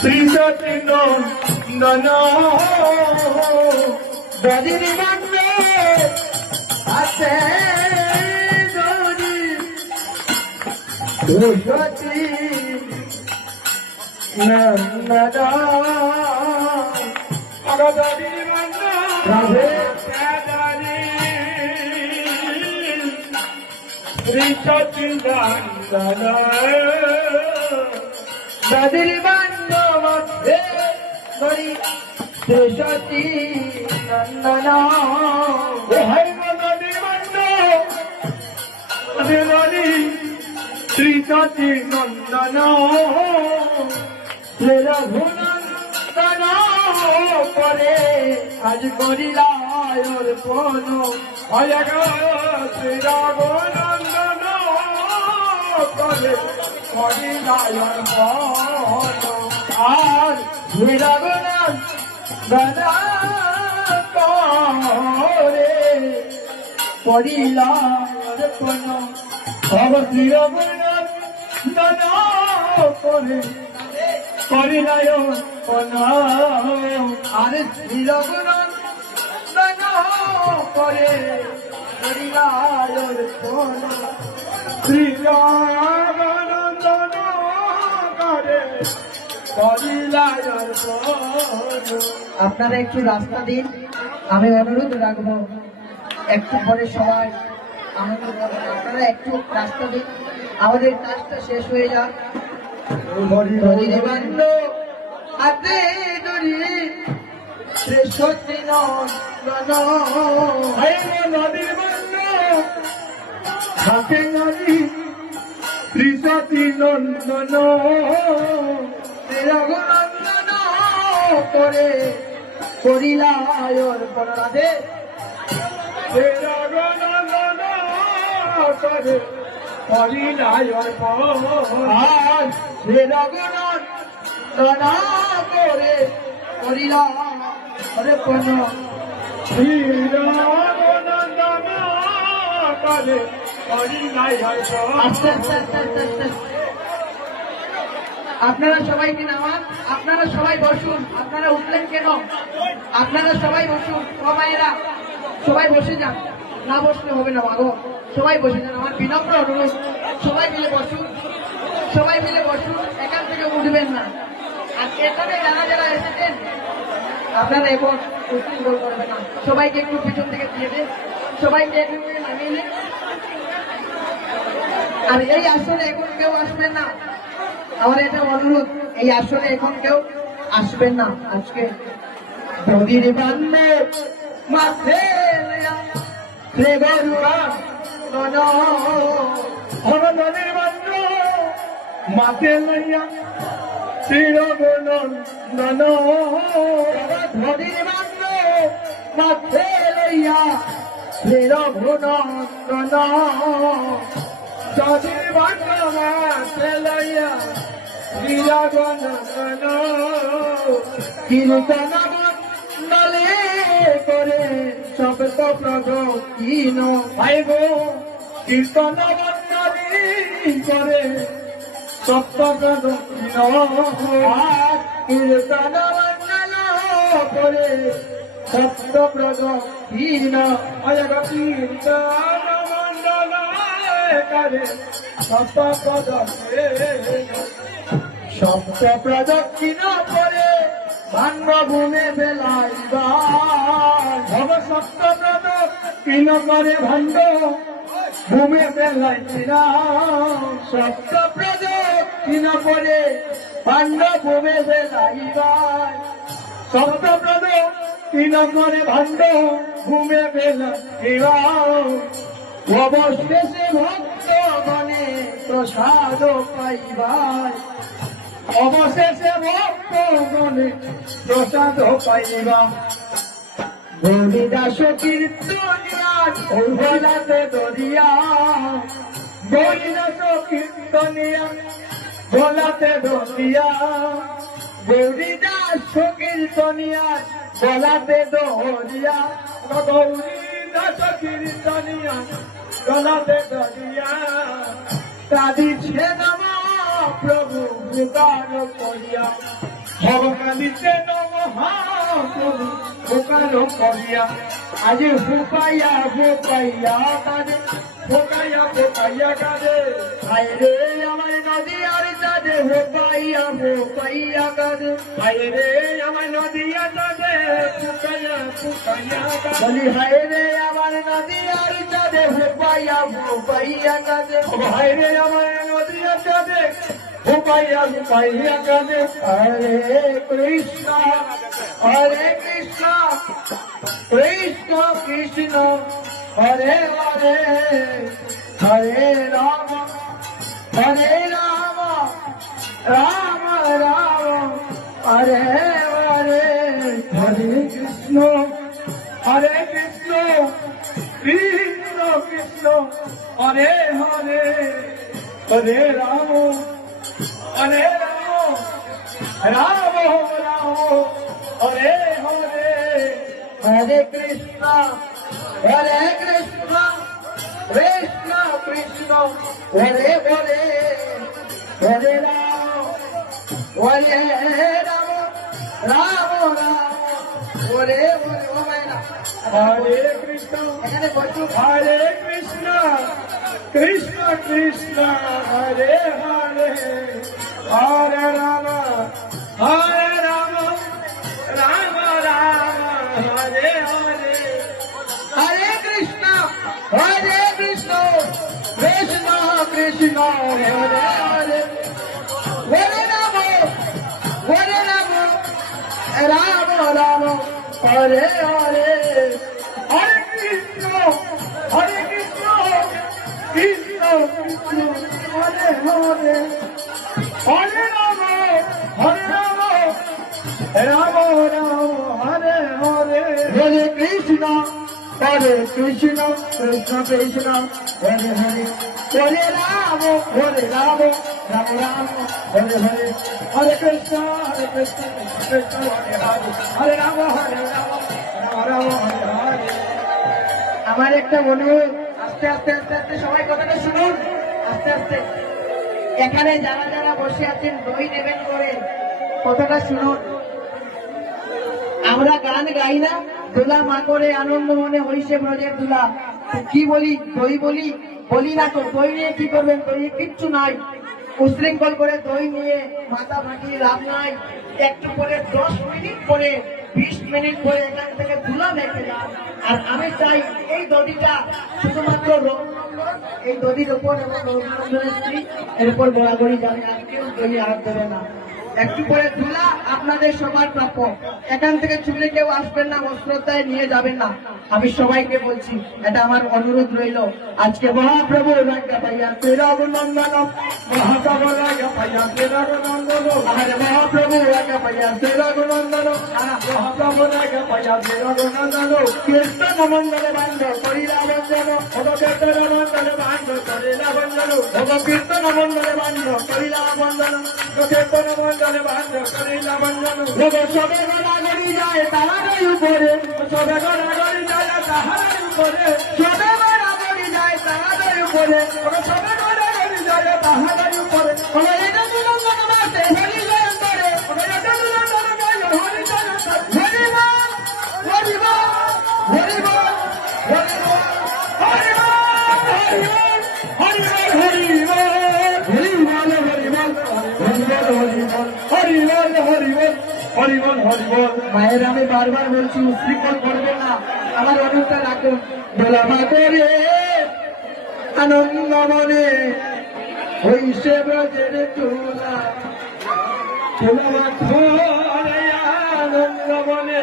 শ্রীসতী নন্দন বদির বান্নে আছে শ্রীসতী নন্দন বদির বান্নে রাধে শ্রীসতী নন্দন বদির বান্নে মধ্যে গরি শ্রীসতী নন্দন হরি বদির বান্নে গরি শ্রীসতী নন্দন রঘুনন্দন পরে আজ করিলায় অর্পণ হয় শ্রী রঘুনন্দন পরে করিলায় অর্পণ আর শ্রী রঘুনন্দন পরে করিলায় অর্পণ শ্রী রঘুনন্দন পরে করিলায় অর্পণ আরে শ্রী রঘুনন্দন পরে করিলায় অর্পণ শ্রী রঘুনন্দন করে করিলায় অর্পণ। আপনারা একটু রাস্তা দিন, আমি অনুরোধ রাখবো একটু পরে সবাই আনন্দ করবেন। আপনারা একটু রাস্তা দিন, আমাদের কাজটা শেষ হয়ে যাক। শ্রেষ্ঠ হাতে নদী শ্রীসতী নন্দন রঘুনন্দন করে করিলায় অর্পণ রাধে রঘুনন্দন করে করিলায় অর্পণ শ্রী রঘুনন্দন করে করিলায় অর্পণ শ্রী রঘুনন্দন করে করিলায় অর্পণ। আস্তে আস্তে আস্তে আস্তে আস্তে আপনারা সবাই কি নামান, আপনারা সবাই বসুন। আপনারা উঠলেন কেন? আপনারা সবাই বসুন, সবাইরা সবাই বসে যান, না বসলে হবে না মাগো, সবাই বসে যান। আমার বিনম্র অনুরোধ, সবাই মিলে বসুন, সবাই মিলে বসুন, এখান থেকে উঠবেন না। আর এখানে যারা যারা এসেছেন আপনারা এখন উশৃঙ্খল করবেন না, সবাইকে একটু পিছন থেকে দিয়ে দেন, সবাইকে এখান থেকে নামিয়ে নেন। আর এই আসলে এখন কেউ আসবেন না, আমার এটা অনুরোধ, এই আসলে এখন কেউ আসবেন না। আজকে নদীর বান্নে মাঠে নদীর বান্ড মাতে লইয়া শ্রী রঘুনন্দন নদীর বান্নে মাঠে লইয়া শ্রী রঘুনন্দন নদীর বান্ড মাতে লইয়া শ্রী রঘুনন্দন কীর্তন মণ্ডলে করে শব্দ প্রদক্ষিণ ভাই গো কীর্তন মণ্ডলী করে সপ্ত প্রদক্ষিণ কীর্তন মণ্ডল করে শব্দ প্রদক্ষিণ কীর্তন মণ্ডল করে সপ্ত প্রদক্ষিণ শব্দ প্রদক্ষিণ করে ভান্ডভূমে বেলাইবার ভব সপ্ত প্রদক্ষিণ করে ভণ্ড ভূমে বেলাইছিলা শব্দ প্রদক্ষিণ করে ভান্ডভূমে বেলাইবার সপ্ত প্রদক্ষিণ করে ভণ্ড ভূমে বেলাইছিলা অবশেষে ভক্তগণে প্রসাদ পাইবার অবশেষে ভক্তগণে প্রসাদ পাইবা গৌরীদাস কীর্তনিয়ার ভোলাতে দরিয়া গৌরীদাস কীর্তনিয়া ভোলাতে দরিয়া গৌরীদাস কীর্তনিয়ার ভোলাতে দরিয়া গৌরীদাস কীর্তনিয়া ভোলাতে দরিয়া কাঁদিছে নাম মহাপ্রভু পুকার করিয়া ভগবানিতে মহাপ্রভু পুকার করিয়া আজ ফুকাইয়া ফুকাইয়া কাঁদে ফুকাইয়া ফুকাইয়া কাঁদে হায় রে আমার নদী আর চাঁদে ফুকাইয়া ফুকাইয়া কাঁদে হায় রে আমার নদী আর চাঁদে ফুকাইয়া ফুকাইয়া কাঁদে বলি হায় রে আমার নদী আর চাঁদে ফুকাইয়া ফুকাইয়া কাঁদে হায় রে আমার নদী আর চাঁদে ফুকাইয়া ফুকাইয়া কাঁদে হরে কৃষ্ণ কৃষ্ণ কৃষ্ণ কৃষ্ণ হরে হরে হরে রাম রাম রাম হরে হরে হরে কৃষ্ণ কৃষ্ণ কৃষ্ণ হরে হরে হরে রাম রাম রাম হরে হরে হরে কৃষ্ণ কৃষ্ণ কৃষ্ণ হরে হরে হরে রাম রাম রাম হরে হরে হরে কৃষ্ণ এখানে বলছো হরে কৃষ্ণ কৃষ্ণ কৃষ্ণ হরে হরে হরে রাম রাম রাম হরে হরে হরে কৃষ্ণ কৃষ্ণ কৃষ্ণ হরে হরে হরে রাম রাম রাম হরে হরে হরে কৃষ্ণ কৃষ্ণ কৃষ্ণ হরে হরে হরে রাম রাম হরে হরে হরে কৃষ্ণ কৃষ্ণ কৃষ্ণ হরে হরে হরে রাম রাম রাম হরে হরে হরে কৃষ্ণ কৃষ্ণ হরে হরে হরে রাম রাম রাম হরে হরে। আমার একটা অনুরোধ, আস্তে আস্তে আস্তে আস্তে সবাই কথাটা শুনুন, আস্তে আস্তে। এখানে যারা যারা বসে আছেন দই নেবেন করে কথাটা শুনুন। আমরা গান গাই না, দোলা মা করে আনন্দ মনে হইছে ব্রজের দুলা, কি বলি দই বলি না তো। দই নিয়ে কি করবেন? দই কিচ্ছু নাই। উশৃঙ্খল করে দই নিয়ে মাথা ফাটিয়ে লাভ নাই। একটু পরে 10 মিনিট পরে 20 মিনিট পরে এখান থেকে দুলা মেখে যান। আর আমি চাই এই দড়িটা শুধুমাত্র এই দড়ির ওপর এবং রঘুনন্দনের স্ত্রী এর উপর গড়াগড়ি যাবে, আর কেউ দড়ি হাত দেবে না। একটু পরে দুলা আপনাদের সবার প্রাপ্য। এখান থেকে চুলে কেউ আসবেন না, অশ্রদ্ধায় নিয়ে যাবেন না। আমি সবাইকে বলছি, এটা আমার অনুরোধ রইল। আজকে মহাপ্রভু রাজ্ঞা পাইয়া রঘুনন্দন, মহাপ্রভু রাজ্ঞা পাইয়া রঘুনন্দন, আরে মহাপ্রভু রাজ্ঞা পাইয়া রঘুনন্দন, মহাপ্রভু রাজ্ঞা পাইয়া রঘুনন্দন। কীর্তন মন্ডলে বান্ধ করিলা বন্দন, কীর্তন মন্ডলে বান্ধ করিলা বন্দন, কীর্তন মন্ডলে বান্ধ করিলা বন্দন, কীর্তন মন্ডলে বান্ধ করিলা বন্দন। সবে গড়াগড়ি যায় তাহারই উপরে, সবে গড়াগড়ি যায় তাহারই উপরে, সবে গড়াগড়ি যায় তাহারই উপরে, সবে গড়াগড়ি যায় তাহারই উপরে। এটা নিরঞ্জন মাসে হরি জয় করে, এটা নিরঞ্জন গায় হরি জয় করে। হরি বল হরি বল হরি বল হরি বল হরি বল হরি বল হরি বল হরি বল হরি বল হরি বল হরি বল হরি বল হরি বল। মায়ের আমি বারবার বলছি উশৃঙ্খল করবে না, আমার অনুরোধটা রাখুন। দোলামা করে আনন্দ মনে হইছে ব্রজের তুলা, দোলামা করে আনন্দ মনে